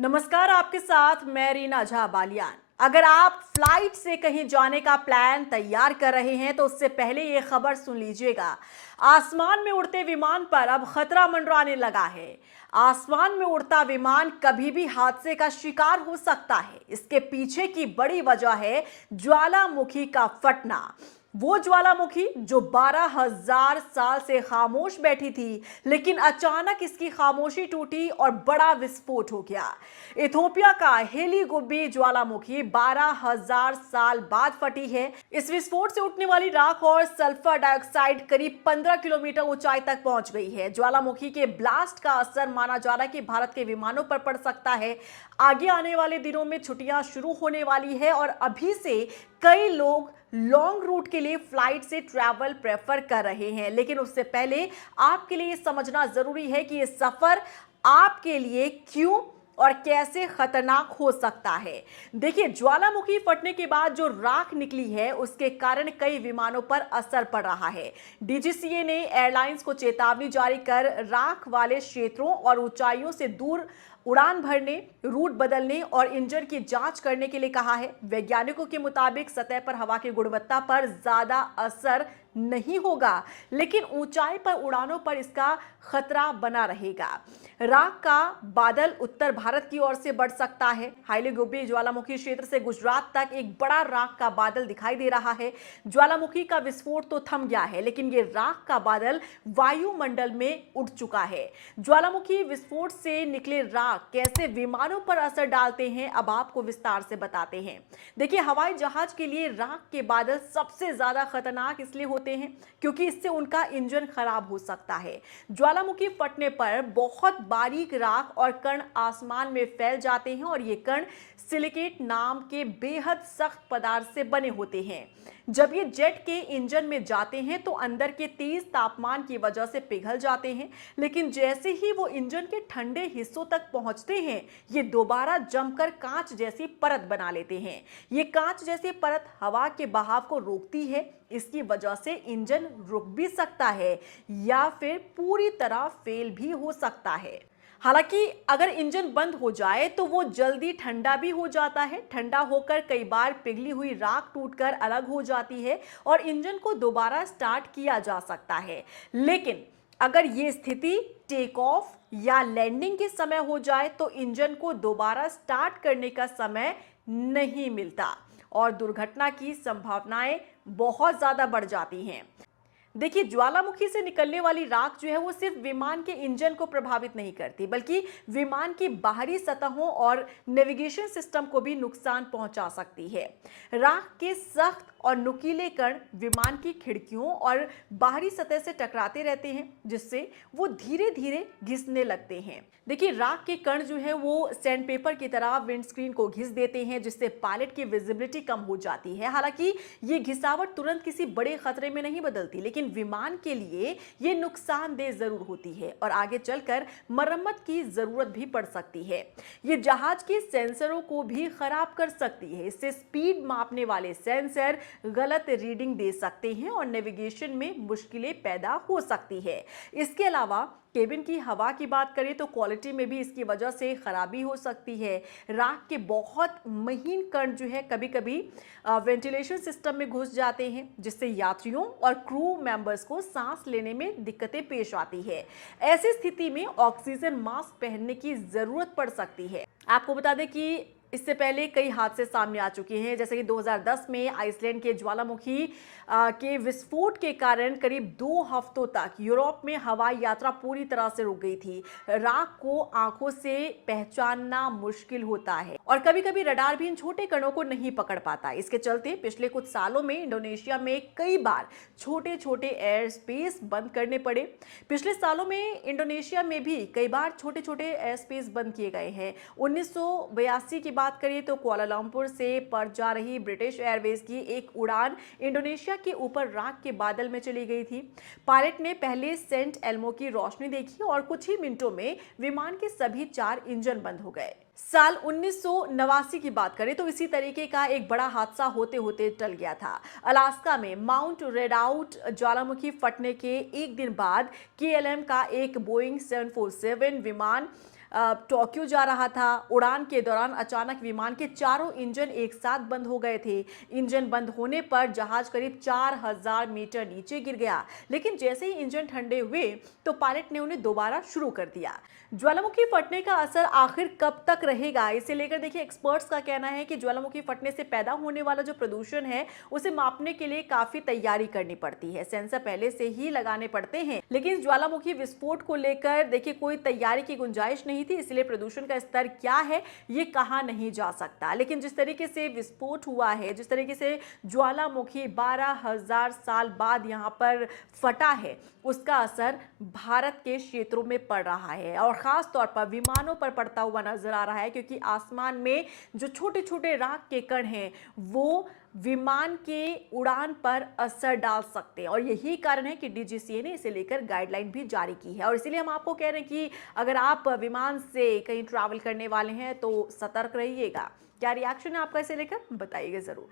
नमस्कार, आपके साथ मैं रीना झा बालियान। अगर आप फ्लाइट से कहीं जाने का प्लान तैयार कर रहे हैं तो उससे पहले ये खबर सुन लीजिएगा। आसमान में उड़ते विमान पर अब खतरा मंडराने लगा है। आसमान में उड़ता विमान कभी भी हादसे का शिकार हो सकता है। इसके पीछे की बड़ी वजह है ज्वालामुखी का फटना। वो ज्वालामुखी जो 12,000 साल से खामोश बैठी थी, लेकिन अचानक इसकी खामोशी टूटी और बड़ा विस्फोट हो गया। इथोपिया का हेलीगुब्बी ज्वालामुखी 12,000 साल बाद फटी है। इस विस्फोट से उठने वाली राख और सल्फर डाइऑक्साइड करीब 15 किलोमीटर ऊंचाई तक पहुंच गई है। ज्वालामुखी के ब्लास्ट का असर माना जा रहा है कि भारत के विमानों पर पड़ सकता है। आगे आने वाले दिनों में छुट्टियां शुरू होने वाली है और अभी से कई लोग लॉन्ग रूट के लिए फ्लाइट से ट्रैवल प्रेफर कर रहे हैं। लेकिन उससे पहले आपके लिए समझना जरूरी है कि यह सफर आपके लिए क्यों और कैसे खतरनाक हो सकता है। देखिए, ज्वालामुखी फटने के बाद जो राख निकली है उसके कारण कई विमानों पर असर पड़ रहा है। डीजीसीए ने एयरलाइंस को चेतावनी जारी कर राख वाले क्षेत्रों और ऊंचाइयों से दूर उड़ान भरने, रूट बदलने और इंजन की जांच करने के लिए कहा है। वैज्ञानिकों के मुताबिक सतह पर हवा की गुणवत्ता पर ज्यादा असर नहीं होगा, लेकिन ऊंचाई पर उड़ानों पर इसका खतरा बना रहेगा। राख का बादल उत्तर भारत की ओर से बढ़ सकता है। हाइलीगुब्बी ज्वालामुखी क्षेत्र से गुजरात तक एक बड़ा राख का बादल दिखाई दे रहा है। ज्वालामुखी का विस्फोट तो थम गया है, लेकिन ये राख का बादल वायुमंडल में उड़ चुका है। ज्वालामुखी विस्फोट से निकले राख कैसे विमानों पर असर डालते हैं, अब आपको विस्तार से बताते हैं। देखिए, हवाई जहाज के लिए राख के बादल सबसे ज्यादा खतरनाक इसलिए होते हैं क्योंकि इससे उनका इंजन खराब हो सकता है। ज्वालामुखी फटने पर बहुत बारीक राख और कण आसमान में फैल जाते हैं और ये कण सिलिकेट नाम के बेहद सख्त पदार्थ से बने होते हैं। जब ये जेट के इंजन में जाते हैं तो अंदर के तेज तापमान की वजह से पिघल जाते हैं, लेकिन जैसे ही वो इंजन के ठंडे हिस्सों तक पहुंचते हैं ये दोबारा जमकर कांच जैसी परत बना लेते हैं। ये कांच जैसी परत हवा के बहाव को रोकती है। इसकी वजह से इंजन रुक भी सकता है या फिर पूरी तरह फेल भी हो सकता है। हालांकि अगर इंजन बंद हो जाए तो वो जल्दी ठंडा भी हो जाता है। ठंडा होकर कई बार पिघली हुई राख टूटकर अलग हो जाती है और इंजन को दोबारा स्टार्ट किया जा सकता है। लेकिन अगर ये स्थिति टेक ऑफ या लैंडिंग के समय हो जाए तो इंजन को दोबारा स्टार्ट करने का समय नहीं मिलता और दुर्घटना की संभावनाएं बहुत ज्यादा बढ़ जाती हैं। देखिए, ज्वालामुखी से निकलने वाली राख जो है वो सिर्फ विमान के इंजन को प्रभावित नहीं करती, बल्कि विमान की बाहरी सतहों और नेविगेशन सिस्टम को भी नुकसान पहुंचा सकती है। राख के सख्त और नुकीले कण विमान की खिड़कियों और बाहरी सतह से टकराते रहते हैं, जिससे वो धीरे धीरे घिसने लगते हैं। देखिए, राख के कण जो है वो सैंडपेपर की तरह विंडस्क्रीन को घिस देते हैं, जिससे पायलट की विजिबिलिटी कम हो जाती है। हालांकि ये घिसावट तुरंत किसी बड़े खतरे में नहीं बदलती, लेकिन विमान के लिए ये नुकसानदेह जरूर होती है और आगे चलकर मरम्मत की जरूरत भी पड़ सकती है। ये जहाज के सेंसरों को भी खराब कर सकती है। इससे स्पीड मापने वाले सेंसर गलत रीडिंग दे सकते हैं और नेविगेशन में मुश्किलें पैदा हो सकती है। इसके अलावा केबिन की हवा की बात करें तो क्वालिटी में भी इसकी वजह से खराबी हो सकती है। राख के बहुत महीन कण जो है कभी कभी वेंटिलेशन सिस्टम में घुस जाते हैं, जिससे यात्रियों और क्रू मेंबर्स को सांस लेने में दिक्कतें पेश आती है। ऐसी स्थिति में ऑक्सीजन मास्क पहनने की जरूरत पड़ सकती है। आपको बता दें कि इससे पहले कई हादसे सामने आ चुके हैं, जैसे कि 2010 में आइसलैंड के ज्वालामुखी के विस्फोट के कारण करीब 2 हफ्तों तक यूरोप में हवाई यात्रा पूरी तरह से रुक गई थी। राख को आंखों से पहचानना मुश्किल होता है और कभी-कभी रडार भी इन छोटे कणों को नहीं पकड़ पाता। इसके चलते पिछले कुछ सालों में इंडोनेशिया में कई बार छोटे-छोटे एयर स्पेस बंद करने पड़े। पिछले सालों में इंडोनेशिया में भी कई बार छोटे-छोटे एयर स्पेस बंद किए गए हैं। 1982 की बात करें तो कुआलालंपुर से पर्थ जा रही ब्रिटिश एयरवेज की एक उड़ान इंडोनेशिया के ऊपर राख के बादल में चली गई थी। पायलट ने पहले सेंट एल्मो की रोशनी देखी और कुछ ही मिनटों में विमान के सभी 4 इंजन बंद हो गए। साल 1989 की बात करें तो इसी तरीके का एक बड़ा हादसा होते होते टल गया था। अलास्का में माउंट रेडआउट ज्वालामुखी फटने के एक दिन बाद केएलएम का एक बोइंग 747 विमान टोक्यो जा रहा था। उड़ान के दौरान अचानक विमान के चारों इंजन एक साथ बंद हो गए थे। इंजन बंद होने पर जहाज करीब 4000 मीटर नीचे गिर गया, लेकिन जैसे ही इंजन ठंडे हुए तो पायलट ने उन्हें दोबारा शुरू कर दिया। ज्वालामुखी फटने का असर आखिर कब तक रहेगा, इसे लेकर देखिए एक्सपर्ट्स का कहना है कि ज्वालामुखी फटने से पैदा होने वाला जो प्रदूषण है उसे मापने के लिए काफी तैयारी करनी पड़ती है। सेंसर पहले से ही लगाने पड़ते हैं, लेकिन ज्वालामुखी विस्फोट को लेकर देखिए कोई तैयारी की गुंजाइश नहीं थी, इसलिए प्रदूषण का स्तर क्या है ये कहा नहीं जा सकता। लेकिन जिस तरीके से विस्फोट हुआ है, जिस तरीके से ज्वालामुखी 12,000 साल बाद यहाँ पर फटा है, उसका असर भारत के क्षेत्रों में पड़ रहा है और खास तौर पर विमानों पर पड़ता हुआ नजर आ रहा है, क्योंकि आसमान में जो छोटे छोटे राख के कण हैं वो विमान के उड़ान पर असर डाल सकते हैं। और यही कारण है कि डीजीसीए ने इसे लेकर गाइडलाइन भी जारी की है। और इसीलिए हम आपको कह रहे हैं कि अगर आप विमान से कहीं ट्रैवल करने वाले हैं तो सतर्क रहिएगा। क्या रिएक्शन है आपका इसे लेकर, बताइएगा जरूर।